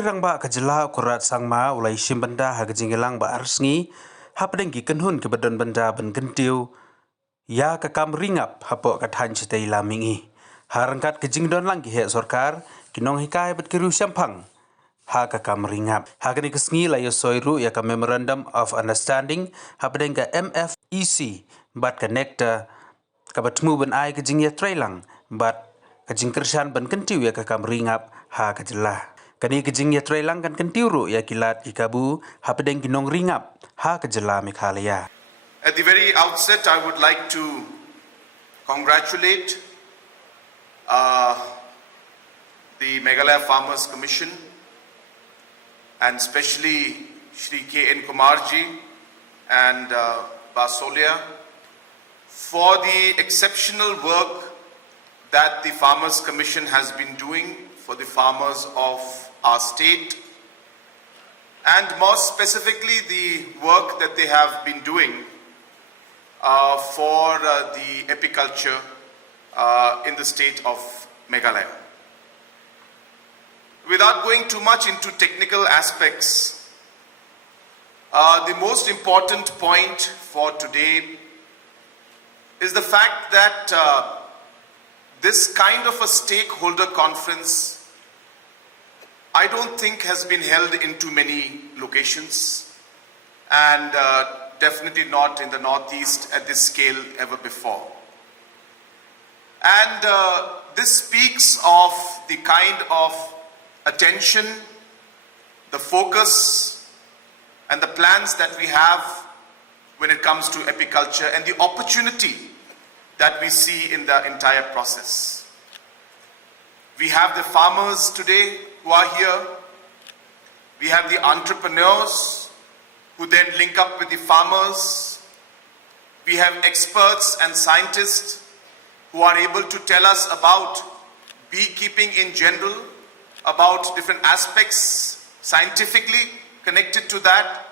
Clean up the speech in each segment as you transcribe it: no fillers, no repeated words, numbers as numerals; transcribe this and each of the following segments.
rang ba kajela kurat sangma ulai shim benda ha kajingilang ba arsngi hapdeng ki kenhun ke badan benda ben kyntiew ya kakam ringap hapo kathan chitei lamingi harangkat kajingdon lang ki he sarkar kinong hikai bet kiru syampang ha kakam ringap ha kani kesngi la Ïasoi ru ya ka memorandum of understanding hapdeng ka MFEC bat ka NCTAR ka batmu ben ai kajing ya trailang bat kajing kersan ben kyntiew ya kakam ringap ha kajela kani kajing ya trailang kan kyntiew ru ya kilat ikabu hapdeng kinong ringap ha kajela Meghalaya. At the very outset, I would like to congratulate the Meghalaya Farmers Commission and especially Shri K.N. Kumarji and Basolia for the exceptional work that the Farmers Commission has been doing for the farmers of our state, and more specifically the work that they have been doing for the apiculture in the state of Meghalaya. Without going too much into technical aspects, the most important point for today is the fact that this kind of a stakeholder conference I don't think has been held in too many locations, and definitely not in the Northeast at this scale ever before. And this speaks of the kind of attention, the focus, and the plans that we have when it comes to apiculture and the opportunity that we see in the entire process. We have the farmers today who are here. We have the entrepreneurs who then link up with the farmers. We have experts and scientists who are able to tell us about beekeeping in general, about different aspects scientifically connected to that,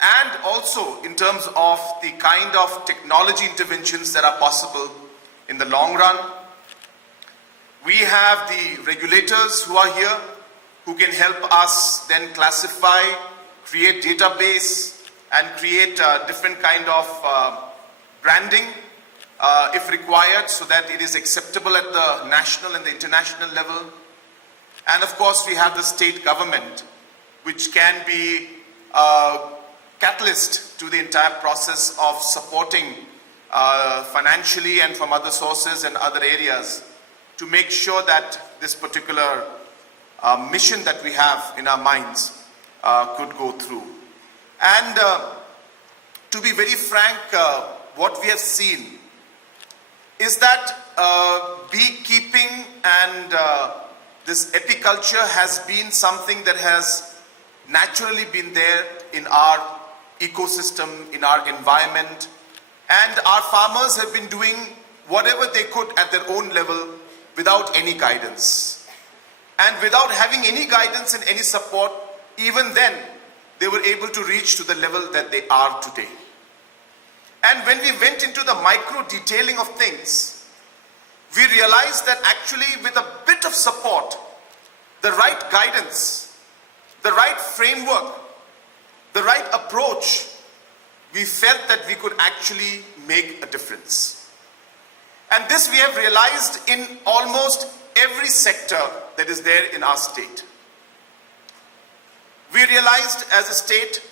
and also in terms of the kind of technology interventions that are possible in the long run. We have the regulators who are here who can help us then classify, create database, and create different kind of branding if required, so that it is acceptable at the national and the international level. And of course we have the state government, which can be a catalyst to the entire process of supporting financially and from other sources and other areas to make sure that this particular mission that we have in our minds could go through. And to be very frank, what we have seen is that beekeeping and this apiculture has been something that has naturally been there in our ecosystem, in our environment, and our farmers have been doing whatever they could at their own level without any guidance. And without having any guidance and any support, even then, they were able to reach to the level that they are today. And when we went into the micro detailing of things, we realized that actually with a bit of support, the right guidance, the right framework, the right approach, we felt that we could actually make a difference. And this we have realized in almost every sector that is there in our state. We realized as a state,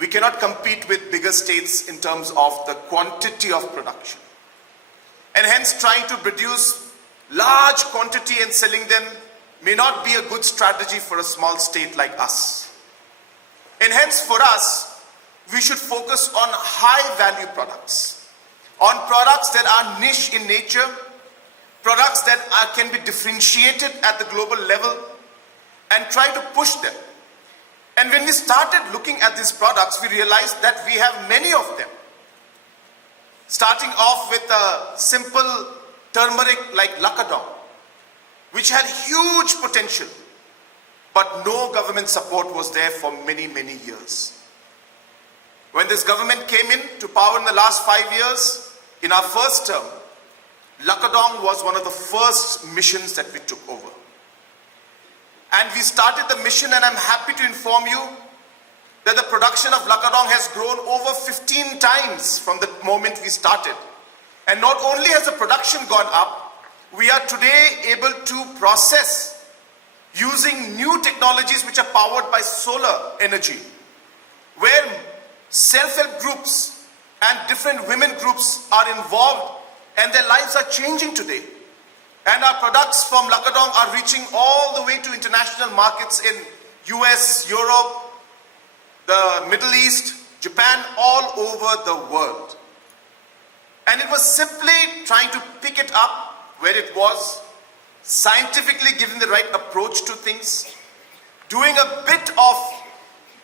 we cannot compete with bigger states in terms of the quantity of production. And hence trying to produce large quantity and selling them may not be a good strategy for a small state like us. And hence for us, we should focus on high value products, on products that are niche in nature, products that can be differentiated at the global level, and try to push them. And when we started looking at these products, we realized that we have many of them. Starting off with a simple turmeric like Lakadong, which had huge potential, but no government support was there for many, many years. When this government came in to power in the last 5 years, in our first term, Lakadong was one of the first missions that we took over. And we started the mission, and I'm happy to inform you that the production of lakadong has grown over 15 times from the moment we started. And not only has the production gone up, we are today able to process using new technologies which are powered by solar energy, where self-help groups and different women groups are involved, and their lives are changing today. And our products from lakadong are reaching all the way to international markets in US, Europe, the Middle East, Japan, all over the world. And it was simply trying to pick it up where it was, scientifically giving the right approach to things, doing a bit of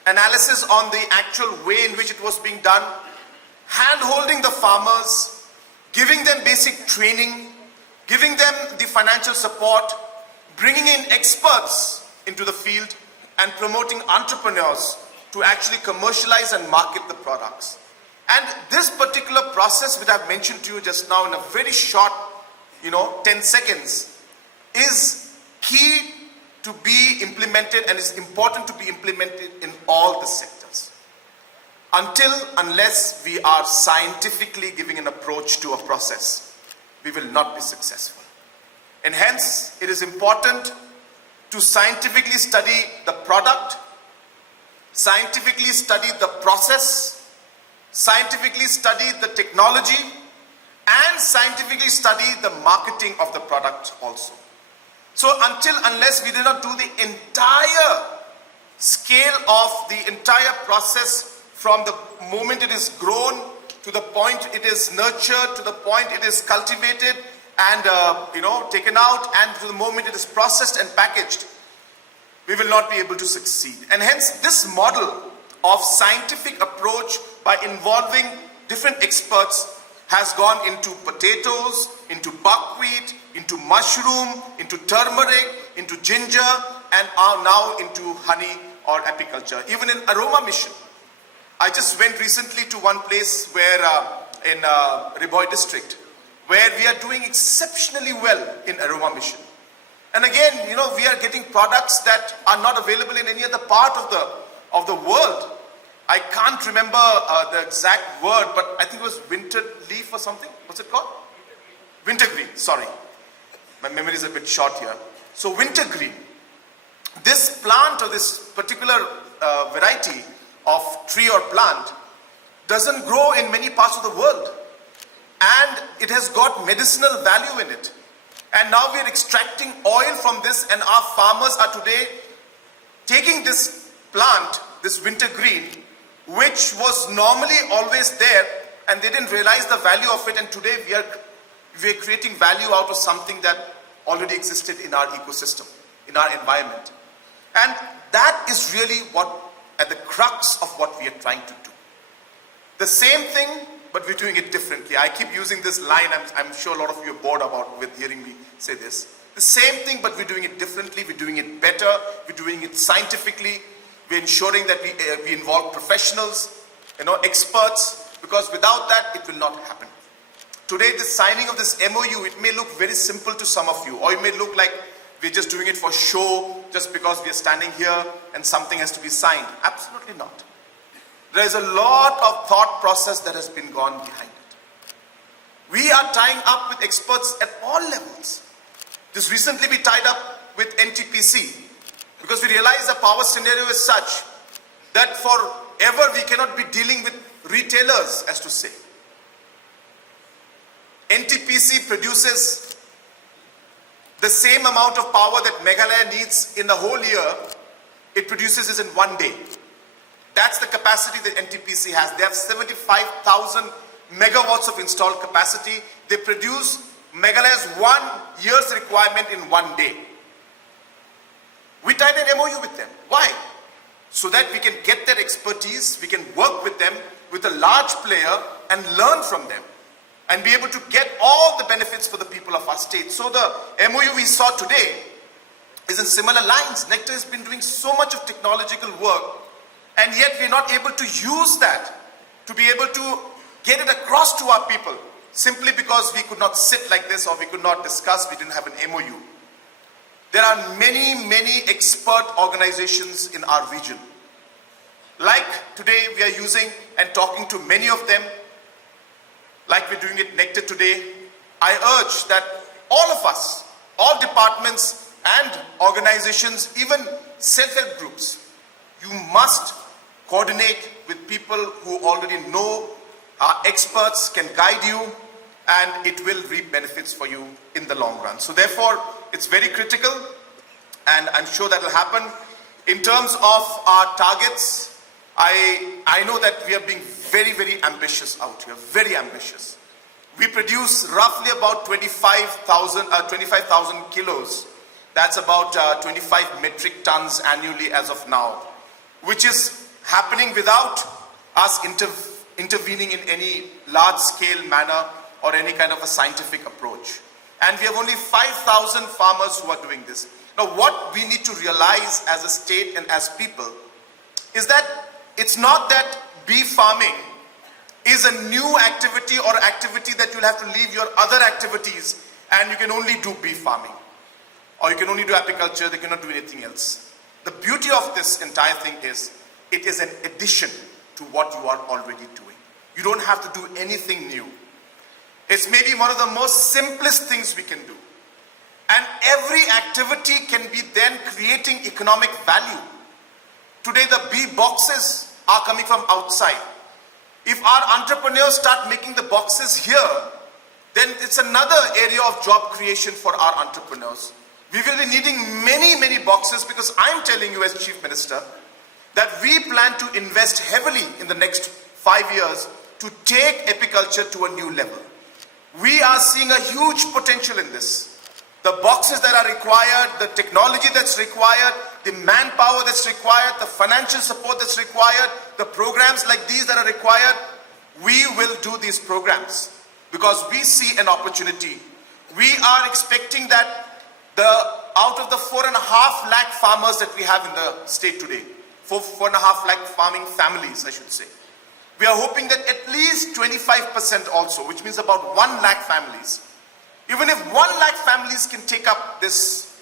analysis on the actual way in which it was being done, hand-holding the farmers, giving them basic training, giving them the financial support, bringing in experts into the field, and promoting entrepreneurs to actually commercialize and market the products. And this particular process which I've mentioned to you just now in a very short, 10 seconds, is key to be implemented and is important to be implemented in all the sectors. Unless we are scientifically giving an approach to a process, we will not be successful. And hence, it is important to scientifically study the product, scientifically study the process, scientifically study the technology, and scientifically study the marketing of the product also. So unless we do not do the entire scale of the entire process from the moment it is grown to the point it is nurtured, to the point it is cultivated and taken out, and to the moment it is processed and packaged, we will not be able to succeed. And hence this model of scientific approach by involving different experts has gone into potatoes, into buckwheat, into mushroom, into turmeric, into ginger, and are now into honey or apiculture. Even in aroma mission. I just went recently to one place where in Riboy district, where we are doing exceptionally well in aroma mission. And again, we are getting products that are not available in any other part of the world. I can't remember the exact word, but I think it was winter leaf or something. What's it called? Wintergreen, sorry. My memory is a bit short here. So wintergreen. This plant or this particular variety of tree or plant doesn't grow in many parts of the world. And it has got medicinal value in it. And now we are extracting oil from this, and our farmers are today taking this plant, this wintergreen, which was normally always there, and they didn't realize the value of it, and today we are creating value out of something that already existed in our ecosystem, in our environment. And that is really what at the crux of what we are trying to do. The same thing, but we're doing it differently. I keep using this line, I'm sure a lot of you are bored with hearing me say this. The same thing, but we're doing it differently, we're doing it better, we're doing it scientifically, we're ensuring that we involve professionals, experts, because without that, it will not happen. Today, the signing of this MOU, it may look very simple to some of you, or it may look like we're just doing it for show, just because we are standing here and something has to be signed. Absolutely not. There is a lot of thought process that has been gone behind it. We are tying up with experts at all levels. Just recently we tied up with NTPC because we realize the power scenario is such that forever we cannot be dealing with retailers, as to say. NTPC produces the same amount of power that Meghalaya needs in the whole year. It produces it in one day. That's the capacity that NTPC has. They have 75,000 megawatts of installed capacity. They produce Meghalaya's 1 year's requirement in one day. We tied an MOU with them. Why? So that we can get their expertise, we can work with them, with a large player, and learn from them, and be able to get all the benefits for the people of our state. So the MOU we saw today is in similar lines. Nectar has been doing so much of technological work, and yet we're not able to use that to be able to get it across to our people, simply because we could not sit like this, or we could not discuss, we didn't have an MOU. there are many expert organizations in our region. Like today we are using and talking to many of them, like we're doing it Nectar today. I urge that all of us, all departments and organizations, even self-help groups, you must coordinate with people who already know, are experts, can guide you, and it will reap benefits for you in the long run. So therefore, it's very critical, and I'm sure that will happen. In terms of our targets, I know that we are being very ambitious out here, very ambitious. We produce roughly about 25,000 kilos. That's about 25 metric tons annually as of now, which is happening without us intervening in any large-scale manner or any kind of a scientific approach. And we have only 5,000 farmers who are doing this. Now, what we need to realize as a state and as people is that it's not that bee farming is a new activity or activity that you'll have to leave your other activities and you can only do bee farming. Or you can only do apiculture, they cannot do anything else. The beauty of this entire thing is, it is an addition to what you are already doing. You don't have to do anything new. It's maybe one of the most simplest things we can do. And every activity can be then creating economic value. Today the bee boxes are coming from outside. If our entrepreneurs start making the boxes here, then it's another area of job creation for our entrepreneurs. We will be needing many boxes, because I'm telling you as Chief Minister that we plan to invest heavily in the next 5 years to take apiculture to a new level. We are seeing a huge potential in this. The boxes that are required, the technology that's required, the manpower that's required, the financial support that's required, the programs like these that are required, we will do these programs because we see an opportunity. We are expecting that out of the 4.5 lakh farmers that we have in the state today, 4.5 lakh farming families, I should say, we are hoping that at least 25% also, which means about 1 lakh families, even if 1 lakh families can take up this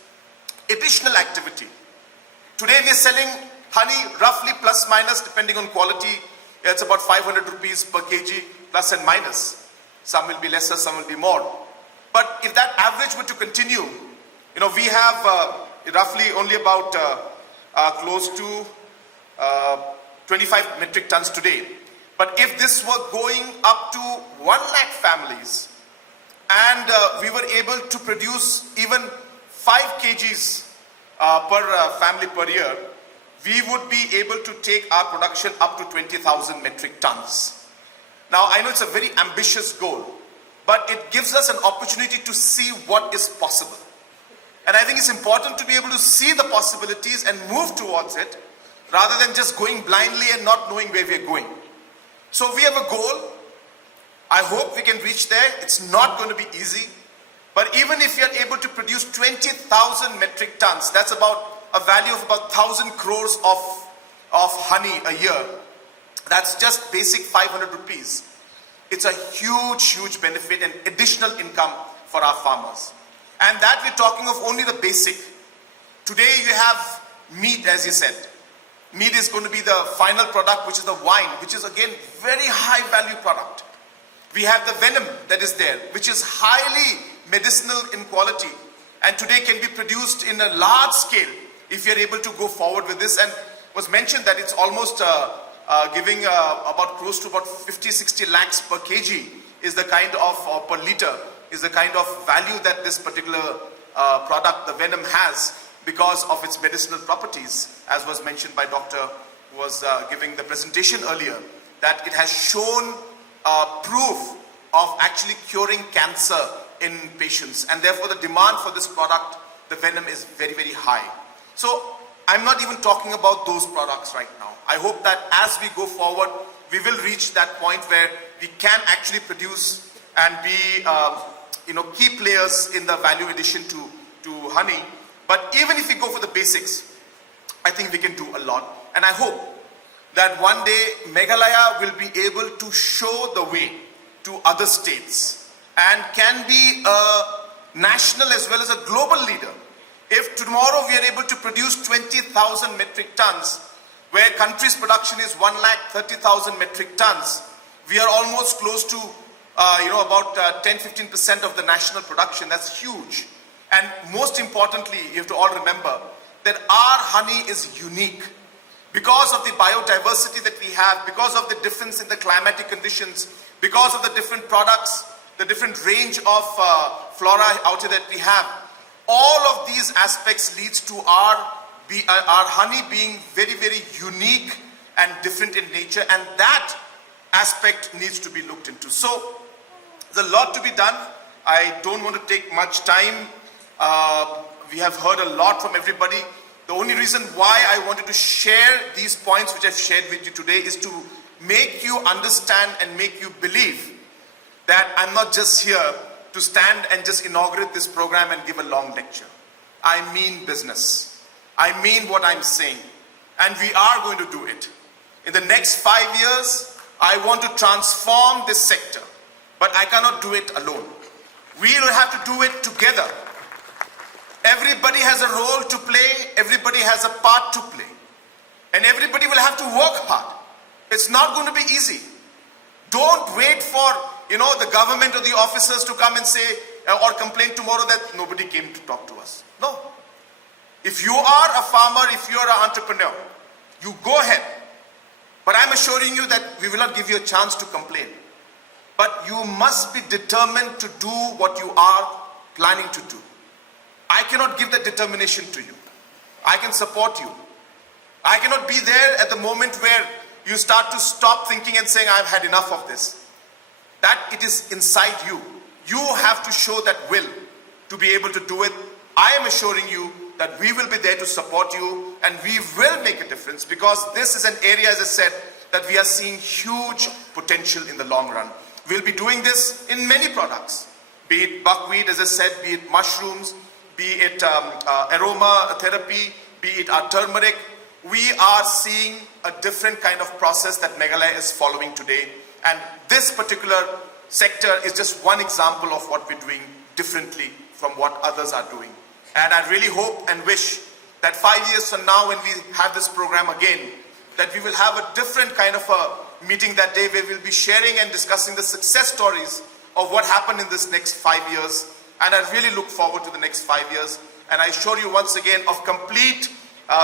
additional activity. Today we are selling honey roughly plus minus, depending on quality, it's about 500 rupees per kg, plus and minus. Some will be lesser, some will be more. But if that average were to continue, we have roughly only about close to 25 metric tons today. But if this were going up to 1 lakh families, and we were able to produce even 5 kgs per family per year, we would be able to take our production up to 20,000 metric tons. Now, I know it's a very ambitious goal, but it gives us an opportunity to see what is possible. And I think it's important to be able to see the possibilities and move towards it, rather than just going blindly and not knowing where we're going. So we have a goal. I hope we can reach there. It's not going to be easy. But even if you're able to produce 20,000 metric tons, that's about a value of about 1,000 crores of honey a year. That's just basic 500 rupees. It's a huge benefit and additional income for our farmers. And that we're talking of only the basic. Today you have meat, as you said. Meat is going to be the final product, which is the wine, which is again very high value product. We have the venom that is there, which is highly medicinal in quality, and today can be produced in a large scale if you're able to go forward with this. And was mentioned that it's almost giving about close to about 50-60 lakhs per kg is the kind of, or per liter, is the kind of value that this particular product, the venom, has because of its medicinal properties, as was mentioned by Doctor who was giving the presentation earlier, that it has shown proof of actually curing cancer in patients, and therefore the demand for this product, the venom, is very high. So I'm not even talking about those products right now. I hope that as we go forward, we will reach that point where we can actually produce and be key players in the value addition to honey. But even if we go for the basics, I think we can do a lot. And I hope that one day Meghalaya will be able to show the way to other states and can be a national as well as a global leader If tomorrow we are able to produce 20,000 metric tons, where country's production is 130,000 metric tons, we are almost close to about 10-15% of the national production. That's huge. And most importantly, you have to all remember that our honey is unique. Because of the biodiversity that we have, because of the difference in the climatic conditions, because of the different products, the different range of flora out here that we have, all of these aspects leads to our honey being very, very unique and different in nature, and that aspect needs to be looked into. So there's a lot to be done. I don't want to take much time. We have heard a lot from everybody. The only reason why I wanted to share these points which I've shared with you today is to make you understand and make you believe that I'm not just here to stand and just inaugurate this program and give a long lecture. I mean business. I mean what I'm saying. And we are going to do it. In the next 5 years, I want to transform this sector. But I cannot do it alone. We will have to do it together. Everybody has a role to play. Everybody has a part to play. And everybody will have to work hard. It's not going to be easy. Don't wait for, the government or the officers to come and say or complain tomorrow that nobody came to talk to us. No. If you are a farmer, if you are an entrepreneur, you go ahead. But I'm assuring you that we will not give you a chance to complain. But you must be determined to do what you are planning to do. I cannot give that determination to you. I can support you. I cannot be there at the moment where you start to stop thinking and saying, I've had enough of this. That it is inside you. You have to show that will to be able to do it. I am assuring you that we will be there to support you and we will make a difference, because this is an area, as I said, that we are seeing huge potential in the long run. We'll be doing this in many products, be it buckwheat, as I said, be it mushrooms, be it aroma therapy, be it our turmeric. We are seeing a different kind of process that Meghalaya is following today. And this particular sector is just one example of what we're doing differently from what others are doing. And I really hope and wish that 5 years from now, when we have this program again, that we will have a different kind of a meeting that day where we'll be sharing and discussing the success stories of what happened in this next 5 years. And I really look forward to the next 5 years. And I assure you once again of complete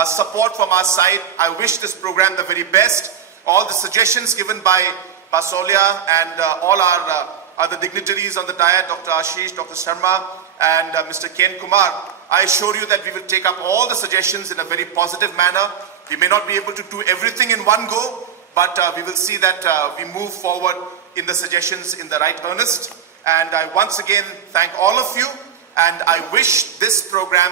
support from our side. I wish this program the very best. All the suggestions given by Basolia and all our other dignitaries on the diet, Dr. Ashish, Dr. Sharma, and Mr. Ken Kumar, I assure you that we will take up all the suggestions in a very positive manner. We may not be able to do everything in one go, but we will see that we move forward in the suggestions in the right earnest. And I once again thank all of you, and I wish this program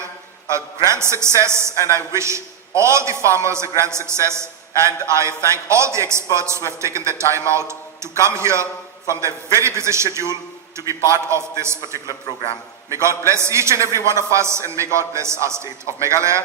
a grand success, and I wish all the farmers a grand success, and I thank all the experts who have taken their time out to come here from their very busy schedule to be part of this particular program. May God bless each and every one of us, and may God bless our state of Meghalaya.